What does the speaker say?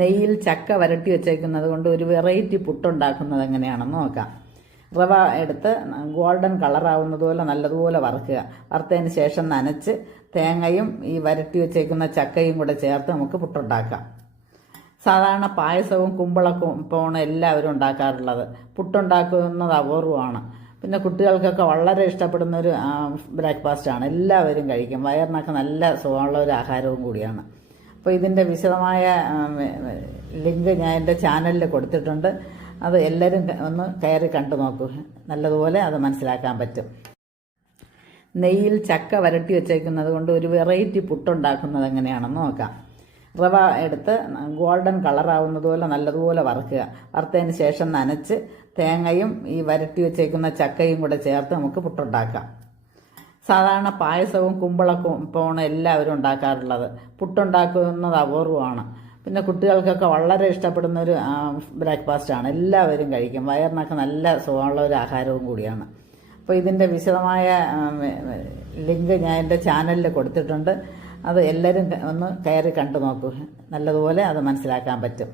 നെയ്യിൽ ചക്ക വരട്ടി വെച്ചേക്കുന്നത് കൊണ്ട് ഒരു വെറൈറ്റി പുട്ടുണ്ടാക്കുന്നത് എങ്ങനെയാണെന്ന് നോക്കാം. റവ എടുത്ത് ഗോൾഡൻ കളറാവുന്നതുപോലെ നല്ലതുപോലെ വറുക്കുക. വറുത്തതിന് ശേഷം നനച്ച് തേങ്ങയും ഈ വരട്ടി വെച്ചേക്കുന്ന ചക്കയും കൂടെ ചേർത്ത് നമുക്ക് പുട്ടുണ്ടാക്കാം. സാധാരണ പായസവും കുമ്പളപ്പമാണ് എല്ലാവരും ഉണ്ടാക്കാറുള്ളത്. പുട്ടുണ്ടാക്കുന്നത് അപൂർവമാണ്. പിന്നെ കുട്ടികൾക്കൊക്കെ വളരെ ഇഷ്ടപ്പെടുന്ന ഒരു ബ്രേക്ക്ഫാസ്റ്റാണ്. എല്ലാവരും കഴിക്കും. വയറിനൊക്കെ നല്ല സുഖമുള്ള ഒരു ആഹാരവും കൂടിയാണ്. അപ്പോൾ ഇതിൻ്റെ വിശദമായ ലിങ്ക് ഞാൻ എൻ്റെ ചാനലിൽ കൊടുത്തിട്ടുണ്ട്. അത് എല്ലാവരും ഒന്ന് കയറി കണ്ടു നോക്കൂ. നല്ലതുപോലെ അത് മനസ്സിലാക്കാൻ പറ്റും. നെയ്യിൽ ചക്ക വരട്ടി വെച്ചേക്കുന്നത് കൊണ്ട് ഒരു വെറൈറ്റി പുട്ടുണ്ടാക്കുന്നത് എങ്ങനെയാണെന്ന് നോക്കാം. റവ എടുത്ത് ഗോൾഡൻ കളറാവുന്നതുപോലെ നല്ലതുപോലെ വറുക്കുക. വറുത്തതിന് ശേഷം നനച്ച് തേങ്ങയും ഈ വരട്ടി വെച്ചേക്കുന്ന ചക്കയും കൂടെ ചേർത്ത് നമുക്ക് പുട്ടുണ്ടാക്കാം. സാധാരണ പായസവും കുമ്പളപ്പമാണ് എല്ലാവരും ഉണ്ടാക്കാറുള്ളത്. പുട്ടുണ്ടാക്കുന്നത് അപൂർവമാണ്. പിന്നെ കുട്ടികൾക്കൊക്കെ വളരെ ഇഷ്ടപ്പെടുന്ന ഒരു ബ്രേക്ക്ഫാസ്റ്റാണ്. എല്ലാവരും കഴിക്കും. വയറിനൊക്കെ നല്ല സുഖമുള്ള ഒരു ആഹാരവും കൂടിയാണ്. അപ്പോൾ ഇതിൻ്റെ വിശദമായ ലിങ്ക് ഞാൻ എൻ്റെ ചാനലിൽ കൊടുത്തിട്ടുണ്ട്. അത് എല്ലാവരും ഒന്ന് കയറി കണ്ടു നോക്കൂ. നല്ലതുപോലെ അത് മനസ്സിലാക്കാൻ പറ്റും.